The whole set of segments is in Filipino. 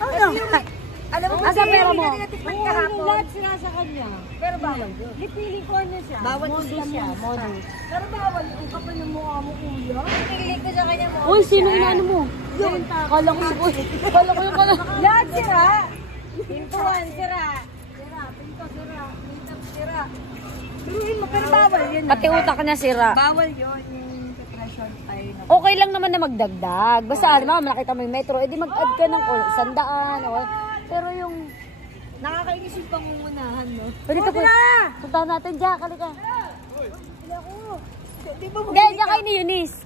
Ano? Alam mo kasi pera mo. Lahat sila sa kanya. Pero bawal. Lipili ko ano siya. Bawal siya. Modus. Pero bawal. Ang kapal ng mukha mo, kuya. Pili ko sa kanya mo. Uy, sino inaano mo? Kala ko yung kala ko yung kala. Lahat sira. Pintuan, sira. Sira. Pinto, sira. Pinto, sira. Pero bawal yun. Pati utak niya sira. Bawal yun. Yung depression ay. Okay lang naman na magdagdag. Basta ano, nakita mo yung metro, edi mag-add ka ng 100. Pero yung Nakakainis yung pangungunahan, no? pwede ka po. Punta natin, Jack. Halika. Di ba mo? Gaya kay ni Eunice.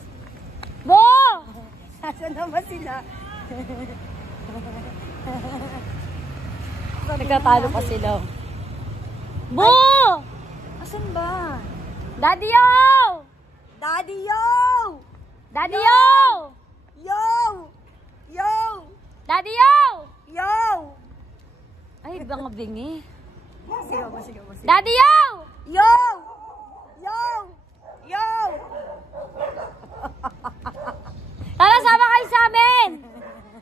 Bo! Saan naman sila? Nagkatalo pa sila. Bo! Asan ba? Daddy Yo! Daddy, yo! Daddy Yo! Yo! Yo! Daddy Yo! Yo! Ay, bang bingi. Sigaw mo, sigaw mo. Daddy Yo! Yo! Yo! Yo! Tara, sama kayo sa amin!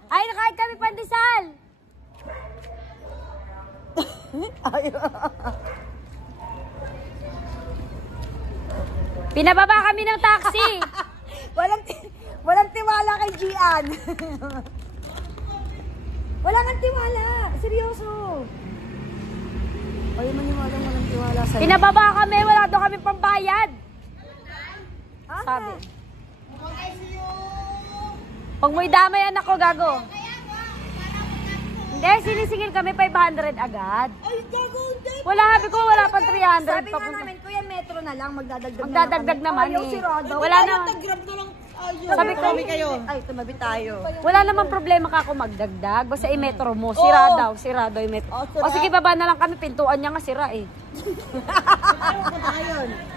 Ay, nakain kami pandesal! Pinababa kami ng taxi! Walang tiwala kay Gian. Wala kang tiwala. Seryoso. Ayaw maniwala walang tiwala sa'yo. Pinababa kami, wala daw kami pambayad. Sabi. Pag mo idamayan ako, gago. Hindi, sinisingil kami 500 agad. Ay, gago. Wala, sabi ko, wala pang 300. Sabi nga namin, kuya, metro na lang. Magdadagdag Magdadagdag naman Ayaw, eh. sirado. Wala na. Grab na lang. Sabi ko, Ay, tumabi tayo. wala namang problema ka kung magdagdag. Basta i-metro mo. Sira daw. Sira daw yung metro. O sige, baba na lang kami. Pintuan niya nga sira eh.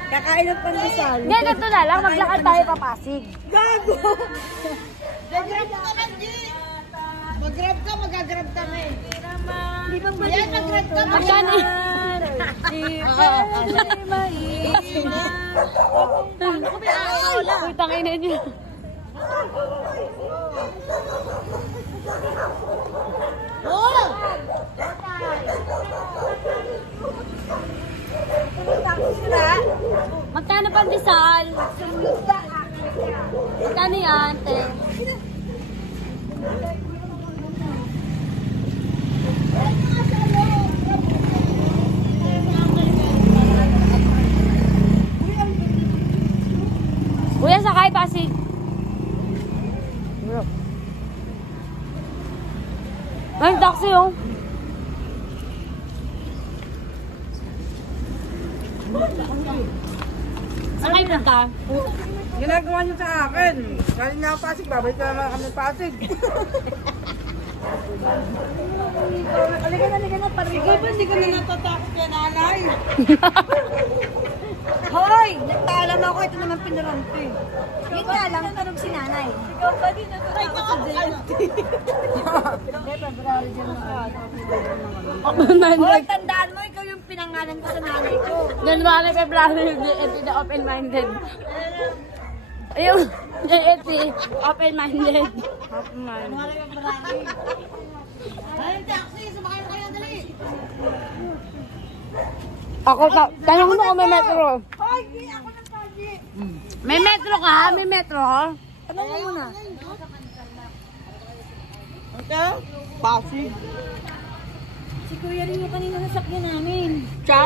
Kakain ng pandesal. Hindi, ganito na lang. Maglakad tayo papasig. Gago! Mag-grab ka lang, G! Mag-grab ka, mag-grab kami. Di bang Ayan, mag-grab ka. Magkano eh? Uy, tangina niyo. Oh! Magkano pandesal? Magkano yan, te? Kuya, sakay Pasig. Ay, taxi oh. Sakay na ka. Ginagawa niyo sa akin. Galing na ako Pasig, babalik na naman kami Pasig. Halika na, Ikaw ba hindi ka na natatakot kay nanay? Hoy! Nagtaalam ako, ito naman pinarampi. Yun nga lang, tanong si nanay. Ikaw ba din natatakot sa JFT? Hindi, February dyan na. Hoy, tandaan mo, ikaw yung pinangalan ko sa nanay ko. January, February, JFT na open-minded. Ayun, JFT, open-minded. January, February. Ay, taxi! Sumakay na kayo, dali! Ako, tanong mo kung may metro. Hoy, di ako ng pagi. May metro ka? May metro ka? Tanong mo muna. Ito? Pasig. Si Kuya rin yung kanina nasakyan namin. Siya?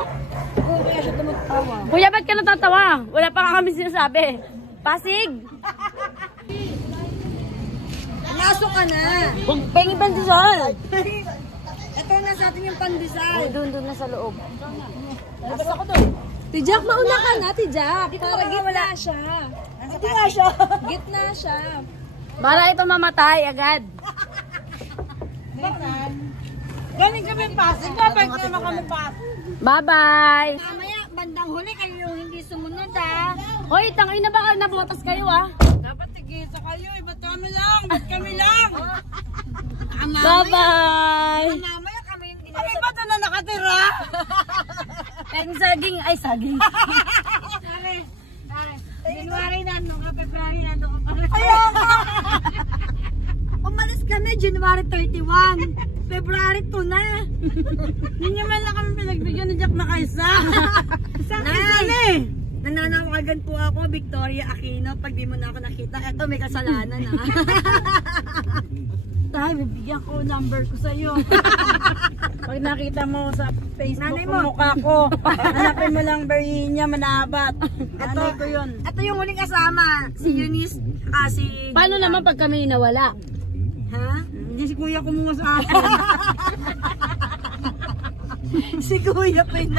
Oo, kaya siya tumatawa. Kuya, ba't ka natatawa? Wala pa nga kami sinasabi. Pasig! Pumasok ka na. Pengi pandesal! Ito na sa atin yung pandesal. Doon na sa loob. Tijak, mauna ka na, Tijak. Para gitna siya. Gitna siya. Gitna siya. Para ito mamatay agad. Galing kami Pasig, babalik naman kami Pasig. Bye-bye! Mamaya, bandang huli kayo yung hindi sumunod, ha? Hoy, tangin na baka nabotas kayo ah. Dapat tigisa kayo, ba't kami lang? Ba't kami lang? Bye-bye! Mamaya kami yung Kami ba doon na nakatira? Ang saging, ay saging. January na, nung February na, nung Ayaw ka! umalis kami, January 31. February 2 na. Hindi niya man lang kami pinagbigyan ni Jack na kaisa. Isang isa Nay! na eh. Nananawagan po ako, Victoria Aquino. Pag di mo na ako nakita, eto may kasalanan ha. Tay, bibigyan ko number ko sa'yo. Pag nakita mo sa Facebook Nanay ko mo. mukha ko, hanapin mo lang Virginia Manabat. Nanay ko yun. Ito yung huling kasama, si Eunice, si... Paano naman pag kami nawala? Ha? Hindi si kuya kumuha sa akin. Si Kuya pa yung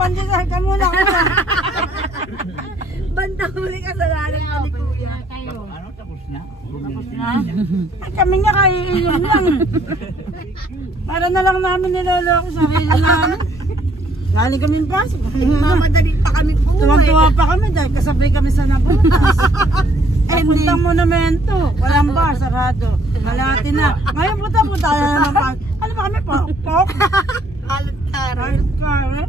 Pandesal ka muna ako sa... bandang huling kasalanan ko ni Kuya. Ay, kami nga kaiinom lang. Para na lang namin niloloko sa sarili namin. Galing kami pasok. Mamadali pa kami Tuwang-tuwa pa kami dahil kasabay kami sa nabutas. Puntang monumento. Walang bar, sarado. Malati na. Ngayon punta na naman pa. Ano ba kami? Pok? Alat kara. Halit ka, eh?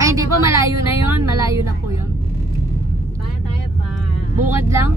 Ay, hindi po, malayo na yun. Malayo na po yun. Tayo pa. Bungad lang.